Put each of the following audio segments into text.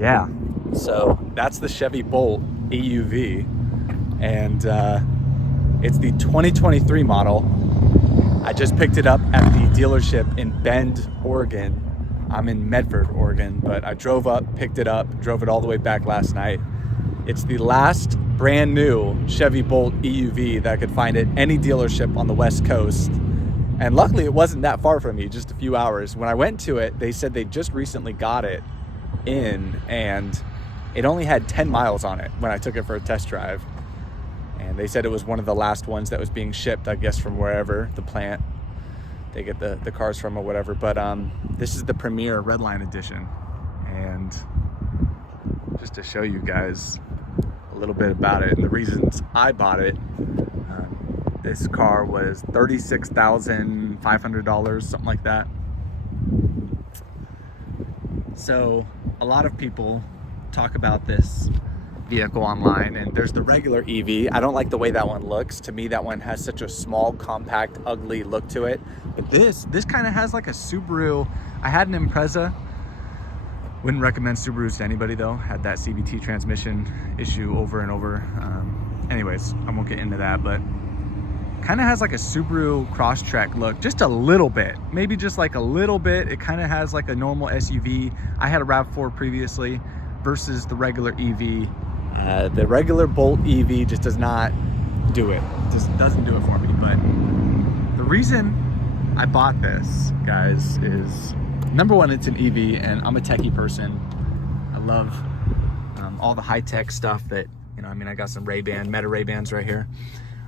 Yeah, so that's the Chevy Bolt EUV, and it's the 2023 model. I just picked it up at the dealership in Bend, Oregon. I'm in Medford, Oregon, but I drove up, picked it up, drove it all the way back last night. It's the last brand new Chevy Bolt EUV that I could find at any dealership on the West Coast. And luckily it wasn't that far from me, just a few hours. When I went to it, they said they just recently got it in and it only had 10 miles on it when I took it for a test drive. And they said it was one of the last ones that was being shipped, I guess, from wherever, the plant they get the cars from or whatever. But this is the Premier Redline Edition. And just to show you guys a little bit about it and the reasons I bought it, this car was $36,500, something like that. So a lot of people talk about this vehicle online, and there's the regular EV. I don't like the way that one looks. To me, that one has such a small, compact, ugly look to it. But this kind of has like a Subaru. I had an Impreza. Wouldn't recommend Subarus to anybody though. Had that CVT transmission issue over and over. Anyways, I won't get into that, but kind of has like a Subaru Crosstrek look, just a little bit, maybe just like a little bit. It kind of has like a normal SUV. I had a RAV4 previously versus the regular EV. The regular Bolt EV just does not do it. Just doesn't do it for me. But the reason I bought this, guys, is number one, it's an EV, and I'm a techie person. I love all the high-tech stuff that, you know, I mean, I got some Ray-Ban, Meta Ray-Bans right here.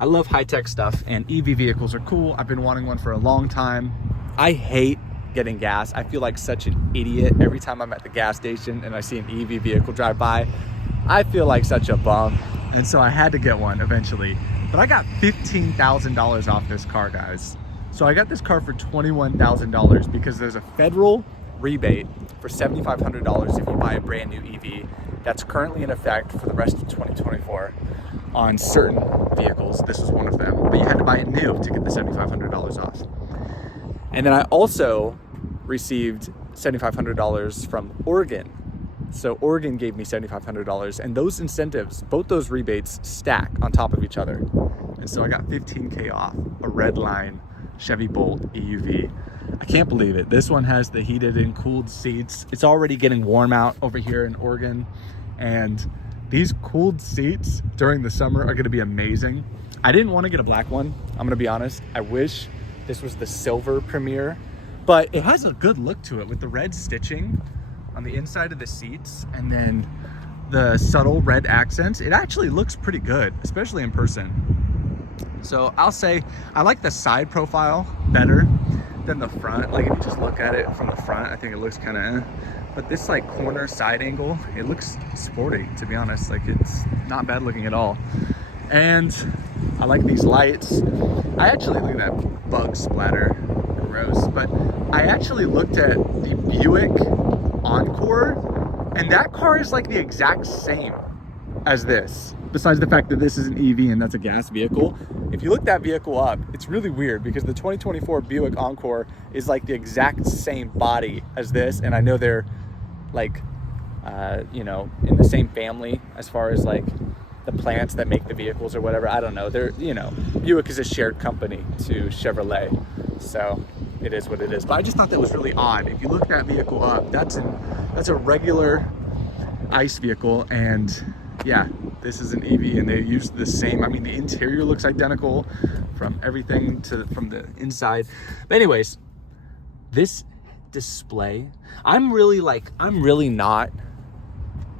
I love high-tech stuff, and EV vehicles are cool. I've been wanting one for a long time. I hate getting gas. I feel like such an idiot every time I'm at the gas station and I see an EV vehicle drive by. I feel like such a bum, and so I had to get one eventually. But I got $15,000 off this car, guys. So I got this car for $21,000 because there's a federal rebate for $7,500 if you buy a brand new EV. That's currently in effect for the rest of 2024 on certain vehicles. This was one of them, but you had to buy it new to get the $7,500 off. And then I also received $7,500 from Oregon. So Oregon gave me $7,500, and those incentives, both those rebates, stack on top of each other. And so I got $15K off a Redline Chevy Bolt EUV. I can't believe it. This one has the heated and cooled seats. It's already getting warm out over here in Oregon, and these cooled seats during the summer are gonna be amazing. I didn't want to get a black one, I'm gonna be honest. I wish this was the silver Premier, but it has a good look to it with the red stitching on the inside of the seats and then the subtle red accents. It actually looks pretty good, especially in person. So I'll say I like the side profile better than the front. Like if you just look at it from the front, I think it looks kind of but this like corner side angle, it looks sporty, to be honest. Like it's not bad looking at all. And I like these lights. I actually, look at that bug splatter, gross. But I actually looked at the Buick Encore, and that car is like the exact same as this, besides the fact that this is an EV and that's a gas vehicle. If you look that vehicle up, it's really weird because the 2024 Buick Encore is like the exact same body as this, and I know they're like you know, in the same family as far as like the plants that make the vehicles or whatever. I don't know. They're, you know, Buick is a shared company to Chevrolet, so it is what it is. But I just thought that was really odd. If you look that vehicle up, that's a regular ICE vehicle, and yeah, this is an EV, and they use the same. I mean, the interior looks identical from everything from the inside. But anyways, this display, I'm really not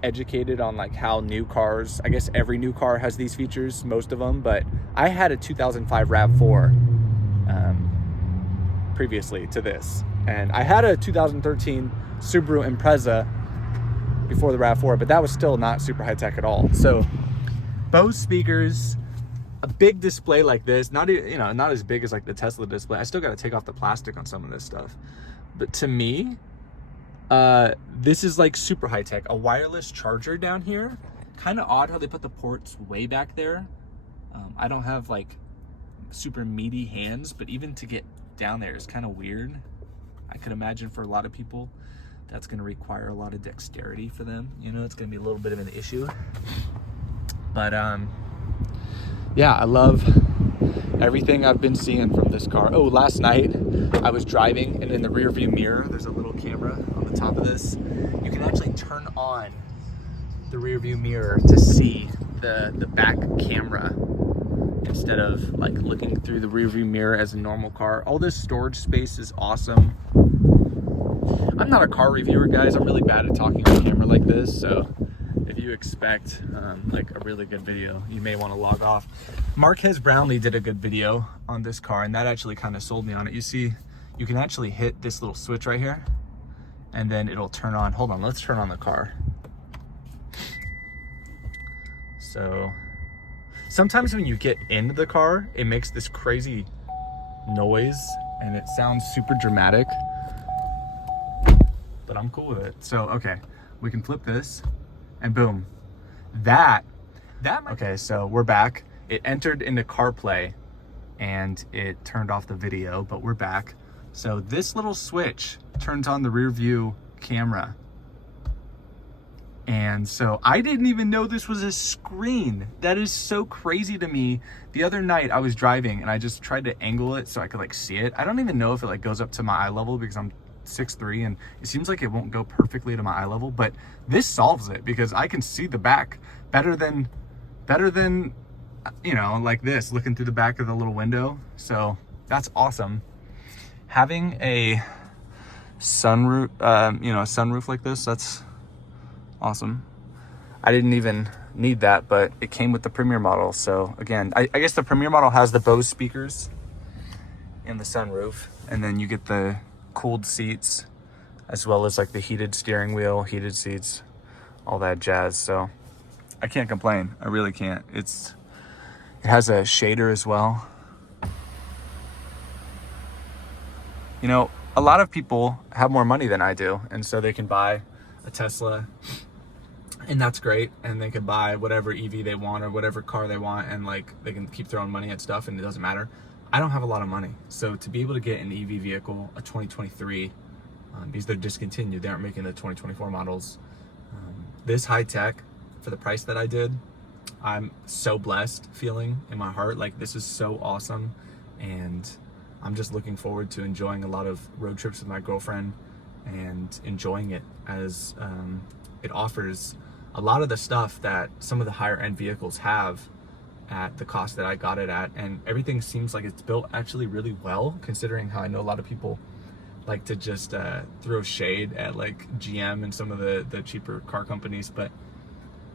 educated on like how new cars, I guess every new car has these features, most of them, but I had a 2005 RAV4 previously to this, and I had a 2013 Subaru Impreza before the RAV4, but that was still not super high tech at all. So Bose speakers, a big display like this, not, you know, not as big as like the Tesla display. I still got to take off the plastic on some of this stuff, but to me, this is like super high tech. A wireless charger down here, kind of odd how they put the ports way back there. I don't have like super meaty hands, but even to get down there is kind of weird, I could imagine, for a lot of people. That's going to require a lot of dexterity for them. You know, it's going to be a little bit of an issue. But yeah, I love everything I've been seeing from this car. Oh, last night I was driving, and in the rear view mirror, there's a little camera on the top of this. You can actually turn on the rear view mirror to see the back camera instead of like looking through the rear view mirror as a normal car. All this storage space is awesome. I'm not a car reviewer, guys. I'm really bad at talking on camera like this, so if you expect like a really good video, you may want to log off. Marquez Brownlee did a good video on this car, and that actually kind of sold me on it. You see, you can actually hit this little switch right here, and then it'll turn on. Hold on, let's turn on the car. So sometimes when you get into the car, it makes this crazy noise, and it sounds super dramatic, but I'm cool with it. So, okay, we can flip this, and boom. Okay, so we're back. It entered into CarPlay, and it turned off the video, but we're back. So this little switch turns on the rear view camera. And so I didn't even know this was a screen. That is so crazy to me. The other night I was driving, and I just tried to angle it so I could like see it. I don't even know if it like goes up to my eye level because I'm 6'3", and it seems like it won't go perfectly to my eye level, but this solves it because I can see the back better than, you know, like this, looking through the back of the little window. So that's awesome. Having a sunroof, you know, a sunroof like this, that's awesome. I didn't even need that, but it came with the Premier model. So again, I guess the Premier model has the Bose speakers in the sunroof, and then you get the cooled seats, as well as like the heated steering wheel, heated seats, all that jazz. So I can't complain. I really can't. It has a shader as well. You know, a lot of people have more money than I do, and so they can buy a Tesla, and that's great, and they can buy whatever EV they want or whatever car they want, and like they can keep throwing money at stuff and it doesn't matter. I don't have a lot of money, so to be able to get an EV vehicle, a 2023, because they're discontinued, they aren't making the 2024 models, this high tech for the price that I did, I'm so blessed feeling in my heart. Like, this is so awesome, and I'm just looking forward to enjoying a lot of road trips with my girlfriend and enjoying it, as it offers a lot of the stuff that some of the higher end vehicles have at the cost that I got it at, and everything seems like it's built actually really well, considering how I know a lot of people like to just throw shade at like GM and some of the cheaper car companies. But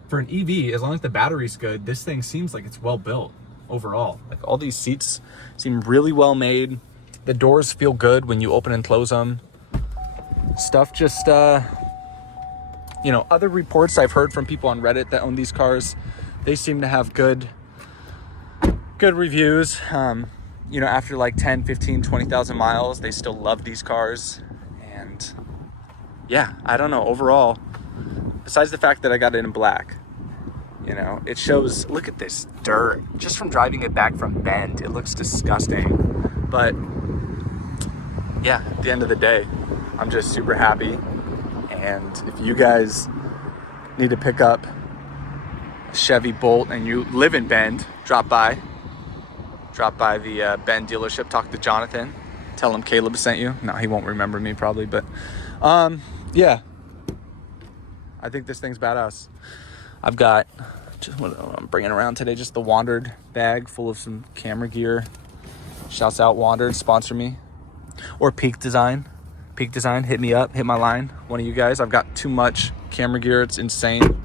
for an EV, as long as the battery's good, this thing seems like it's well built overall. Like, all these seats seem really well made. The doors feel good when you open and close them. Stuff just, you know, other reports I've heard from people on Reddit that own these cars, they seem to have good reviews. You know, after like 10, 15, 20,000 miles, they still love these cars. And yeah, I don't know, overall, besides the fact that I got it in black, you know, it shows, look at this dirt. Just from driving it back from Bend, it looks disgusting. But yeah, at the end of the day, I'm just super happy. And if you guys need to pick up a Chevy Bolt and you live in Bend, drop by the Bend dealership, talk to Jonathan, tell him Caleb sent you. No, he won't remember me probably, but yeah, I think this thing's badass. I've got just what I'm bringing around today, just the Wandered bag full of some camera gear. Shouts out Wandered, sponsor me. Or Peak Design, hit me up, hit my line, one of you guys. I've got too much camera gear, it's insane.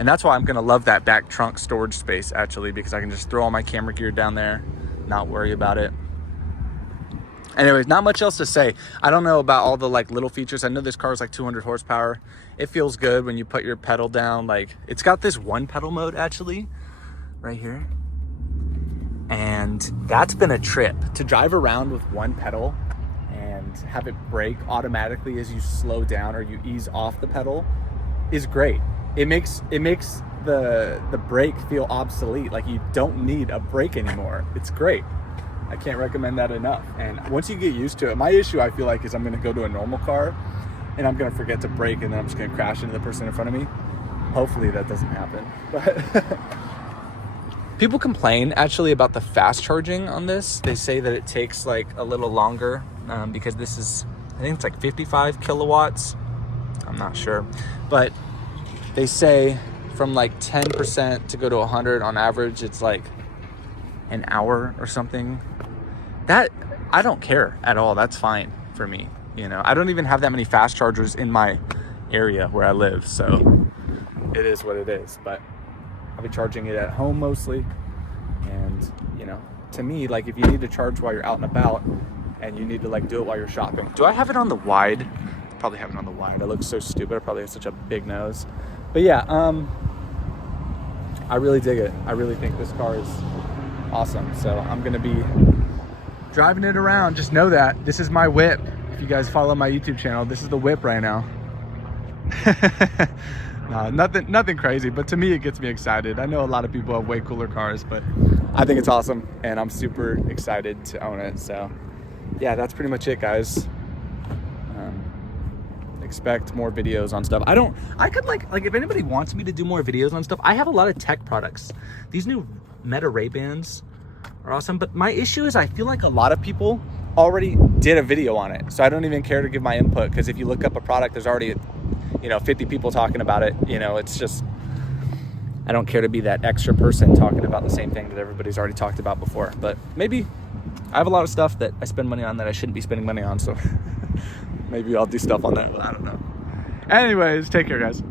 And that's why I'm gonna love that back trunk storage space, actually, because I can just throw all my camera gear down there, not worry about it. Anyways, not much else to say. I don't know about all the like little features. I know this car is like 200 horsepower. It feels good when you put your pedal down. Like, it's got this one pedal mode actually, right here. And that's been a trip, to drive around with one pedal and have it brake automatically as you slow down or you ease off the pedal is great. It makes the brake feel obsolete. Like, you don't need a brake anymore. It's great. I can't recommend that enough. And once you get used to it, my issue I feel like is I'm gonna go to a normal car and I'm gonna forget to brake and then I'm just gonna crash into the person in front of me. Hopefully that doesn't happen. But people complain actually about the fast charging on this. They say that it takes like a little longer because this is, I think it's like 55 kilowatts. I'm not sure, but they say from like 10% to go to 100 on average, it's like an hour or something. That, I don't care at all. That's fine for me. You know, I don't even have that many fast chargers in my area where I live, so it is what it is. But I'll be charging it at home mostly. And, you know, to me, like if you need to charge while you're out and about and you need to like do it while you're shopping. Do I have it on the wide? Probably have it on the wide. I look so stupid. I probably have such a big nose. But yeah, I really dig it. I really think this car is awesome. So I'm gonna be driving it around. Just know that this is my whip. If you guys follow my YouTube channel, this is the whip right now. No, nothing crazy, but to me it gets me excited. I know a lot of people have way cooler cars, but I think it's awesome and I'm super excited to own it. So yeah, that's pretty much it, guys. Expect more videos on stuff. I could like if anybody wants me to do more videos on stuff, I have a lot of tech products. These new Meta Ray-Bans are awesome, but my issue is I feel like a lot of people already did a video on it, so I don't even care to give my input, because if you look up a product, there's already 50 people talking about it. It's just, I don't care to be that extra person talking about the same thing that everybody's already talked about before. But maybe I have a lot of stuff that I spend money on that I shouldn't be spending money on, so maybe I'll do stuff on that. I don't know. Anyways, take care, guys.